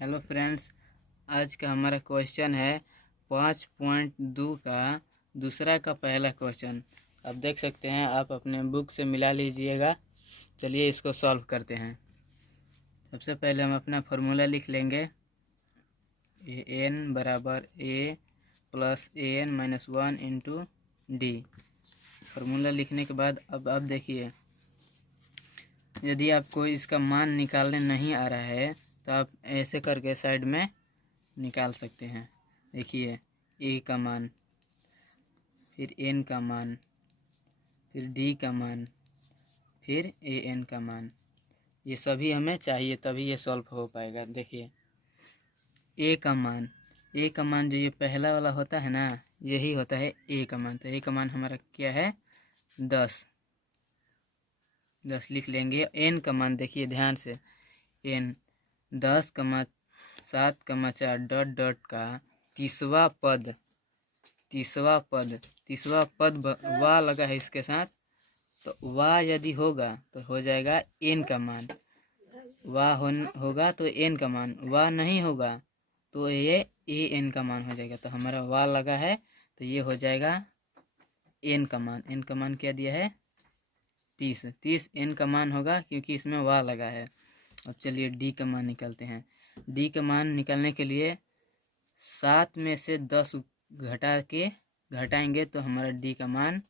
Hello friends, आज का हमारा क्वेश्चन है 5.2 का दूसरा का पहला क्वेश्चन। आप देख सकते हैं, आप अपने बुक से मिला लीजिएगा। चलिए इसको सॉल्व करते हैं। सबसे पहले हम अपना फार्मूला लिख लेंगे। ए एन बराबर A plus A N minus 1 into D. Formula लिखने के बाद अब देखिए, यदि आपको इसका मान निकालने नहीं आ रहा है तो आप ऐसे करके साइड में निकाल सकते हैं। देखिए, ए का मान, फिर एन का मान, फिर डी का मान, फिर ए एन का मान। ये सभी हमें चाहिए, तभी ये सॉल्व हो पाएगा। देखिए, ए का मान जो ये पहला वाला होता है ना, यही होता है ए का मान। तो ए का मान हमारा क्या है? 10 लिख लेंगे। एन का मान देखिए ध्यान से, एन 10,7,4 डॉट डॉट का तीसवा पद वा लगा है इसके साथ। तो वा यदि होगा तो हो जाएगा एन का मान। होगा तो एन का मान, वा नहीं होगा तो ये ए एन का मान हो जाएगा। तो हमारा वा लगा है तो ये हो जाएगा एन का मान। एन का मान क्या दिया है? 30 एन का मान होगा क्योंकि इसमें वा लगा है। अब चलिए डी का मान निकालते हैं। डी का मान निकालने के लिए 7 में से 10 घटाएंगे तो हमारा डी का मान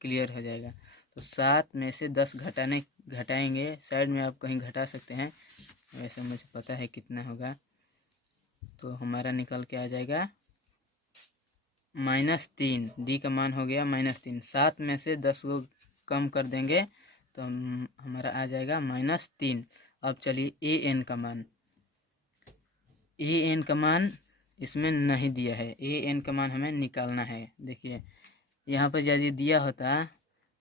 क्लियर हो जाएगा। तो 7 में से 10 घटाएंगे, साइड में आप कहीं घटा सकते हैं, वैसे मुझे पता है कितना होगा। तो हमारा निकल के आ जाएगा -3। डी का मान हो गया -3। 7 में से 10 को कम कर देंगे तो हमारा आ जाएगा -3। अब चलिए ए एन का मान इसमें नहीं दिया है। ए एन का मान हमें निकालना है। देखिए, यहाँ पर यदि दिया होता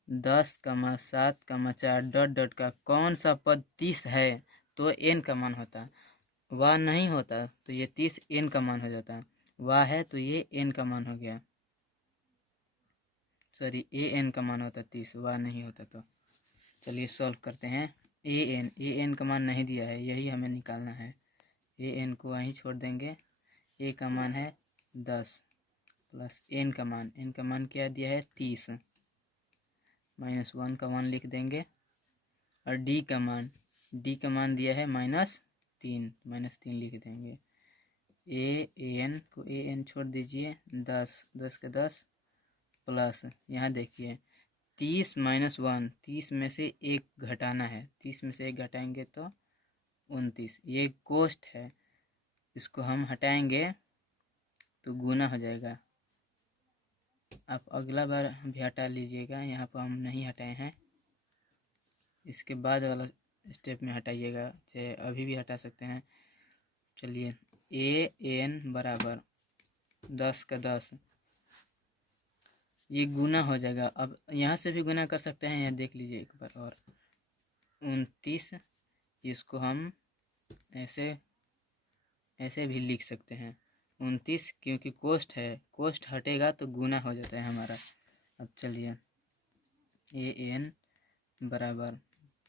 10,7,4 डॉट डॉट का कौन सा पद 30 है तो एन का मान होता। वाह नहीं होता तो ये 30 एन का मान हो जाता। वाह है तो ये एन का मान हो गया, सॉरी ए एन का मान होता 30, वाह नहीं होता। तो चलिए सॉल्व करते हैं। ए एन का मान नहीं दिया है, यही हमें निकालना है। ए एन को वहीं छोड़ देंगे। ए का मान है 10 प्लस एन का मान क्या दिया है? 30 -1 का मान लिख देंगे। और डी का मान दिया है -3 लिख देंगे। ए एन को ए एन छोड़ दीजिए, 10 के 10 प्लस, यहाँ देखिए 30 -1, 30 में से 1 घटाना है। 30 में से 1 घटाएंगे तो 29। ये कोष्ठ है, इसको हम हटाएंगे तो गुना हो जाएगा। आप अगला बार भी हटा लीजिएगा, यहाँ पर हम नहीं हटाए हैं, इसके बाद वाला स्टेप में हटाइएगा, चाहे अभी भी हटा सकते हैं। चलिए, ए एन बराबर 10 का 10, ये गुना हो जाएगा। अब यहाँ से भी गुना कर सकते हैं, यहाँ देख लीजिए एक बार और। 29, इसको हम ऐसे भी लिख सकते हैं 29, क्योंकि कोष्ठ है, कोष्ठ हटेगा तो गुना हो जाता है हमारा। अब चलिए, ए एन बराबर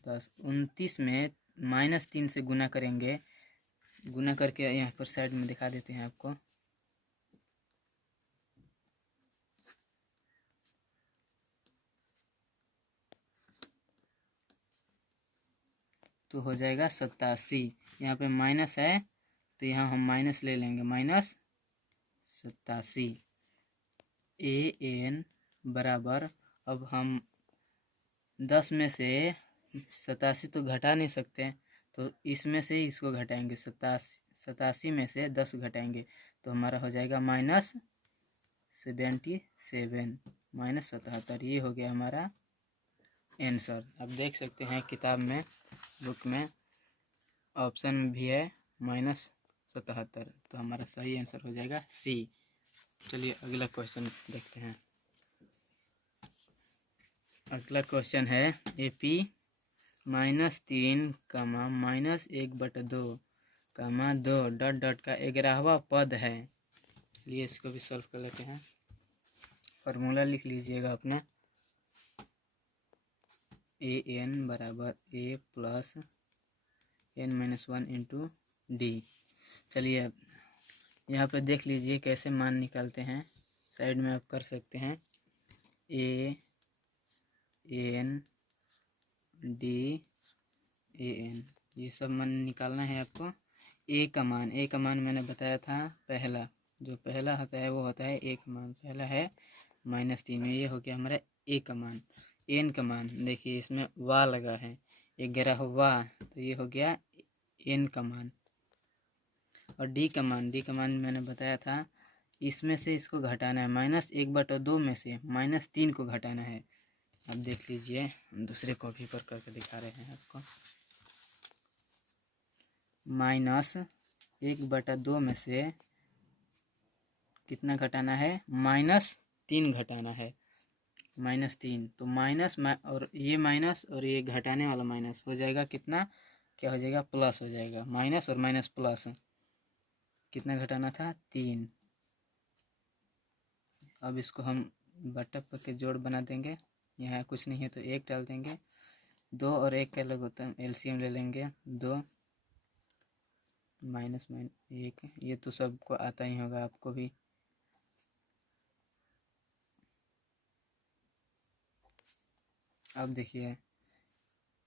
10, 29 में -3 से गुना करेंगे। गुना करके यहाँ पर साइड में दिखा देते हैं आपको। तो हो जाएगा 87। यहाँ पे माइनस है तो यहाँ हम माइनस ले लेंगे, -87। ए एन बराबर, अब हम 10 में से 87 तो घटा नहीं सकते, तो इसमें से ही इसको घटाएंगे। 87 में से 10 घटाएंगे तो हमारा हो जाएगा -77, -77। ये हो गया हमारा आंसर। आप देख सकते हैं किताब में, बुक में ऑप्शन में भी है -77। तो हमारा सही आंसर हो जाएगा सी। चलिए अगला क्वेश्चन देखते हैं। अगला क्वेश्चन है AP -3, -1/2, 2 डॉट डॉट का 11वां पद है। चलिए इसको भी सॉल्व कर लेते हैं। फार्मूला लिख लीजिएगा अपना। ए एन बराबर A plus n-1 into D. चलिए अब यहाँ पे देख लीजिए कैसे मान निकालते हैं। साइड में आप कर सकते हैं A N D A N, ये सब मान निकालना है आपको। ए का मान मैंने बताया था, पहला जो पहला होता है वो होता है ए का मान, पहला है -3 में, ये हो गया हमारा ए का मान। एन का मान देखिए इसमें वा लगा है, 11 वा, तो ये हो गया एन का मान। और डी का मान मैंने बताया था, इसमें से इसको घटाना है, -1/2 में से -3 को घटाना है। अब देख लीजिए हम दूसरे कॉपी पर करके दिखा रहे हैं आपको। -1/2 में से कितना घटाना है, -3 घटाना है, -3। तो माइनस और ये माइनस और ये घटाने वाला माइनस हो जाएगा कितना, क्या हो जाएगा, प्लस हो जाएगा। माइनस और माइनस प्लस, कितना घटाना था, 3। अब इसको हम बटा पर के जोड़ बना देंगे, यहाँ कुछ नहीं है तो 1 डाल देंगे। 2 और 1 का अलग होता है, एलसीएम ले लेंगे। 2 -1, ये तो सबको आता ही होगा, आपको भी। अब देखिए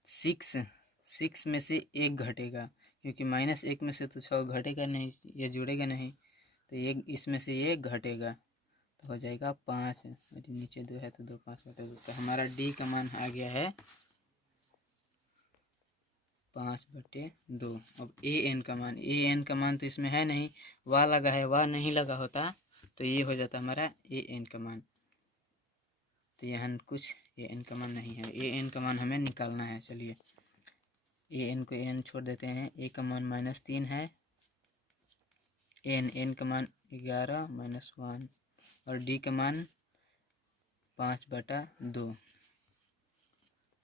6 में से 1 घटेगा, क्योंकि -1 में से तो 6 घटेगा नहीं, ये जुड़ेगा नहीं, तो एक इसमें से 1 घटेगा, तो हो जाएगा 5। और नीचे 2 है तो 2 5/2, तो हमारा डी का मान आ गया है 5/2। अब ए एन का मान तो इसमें है नहीं, वाह लगा है, वाह नहीं लगा होता तो ये हो जाता हमारा ए एन का मान। तो यहाँ कुछ ए एन का मान नहीं है, ए एन का मान हमें निकालना है। चलिए ए एन को एन छोड़ देते हैं, ए का मान -3 है, एन का मान 11 -1, और डी का मान 5/2।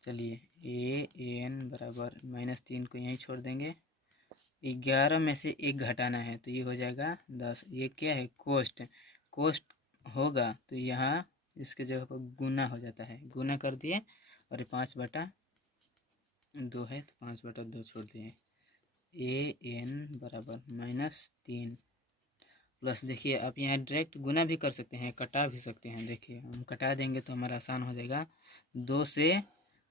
चलिए ए एन बराबर -3 को यहीं छोड़ देंगे, 11 में से 1 घटाना है तो ये हो जाएगा 10। ये क्या है, कोष्ट होगा तो यहाँ इसके जगह पर गुना हो जाता है, गुना कर दिए, और 5/2 है तो 5/2 छोड़ दिए। ए एन बराबर -3 प्लस, देखिए आप यहाँ डायरेक्ट गुना भी कर सकते हैं, कटा भी सकते हैं। देखिए हम कटा देंगे तो हमारा आसान हो जाएगा। 2 से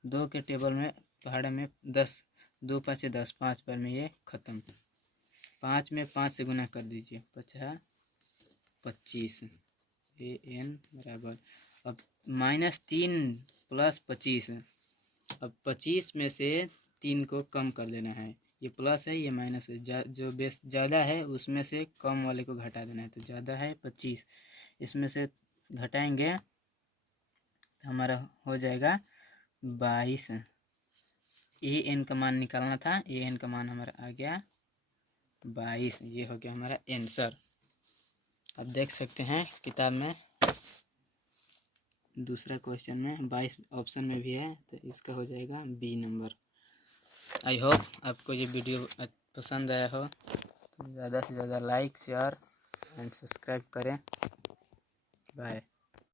2 के टेबल में पहाड़ा में 10, 2 5 10, 5 पर में ये ख़त्म। 5 में 5 से गुना कर दीजिए, 25। ए एन बराबर, अब -3 + 25, अब 25 में से 3 को कम कर देना है, ये प्लस है ये माइनस है, जो बेस ज़्यादा है उसमें से कम वाले को घटा देना है। तो ज़्यादा है 25, इसमें से घटाएंगे हमारा हो जाएगा 22। ए एन का मान निकालना था, ए एन का मान हमारा आ गया 22, ये हो गया हमारा आंसर। अब देख सकते हैं किताब में दूसरा क्वेश्चन में 22 ऑप्शन में भी है, तो इसका हो जाएगा बी नंबर। आई होप आपको ये वीडियो पसंद आया हो, तो ज़्यादा से ज़्यादा लाइक शेयर एंड सब्सक्राइब करें। बाय।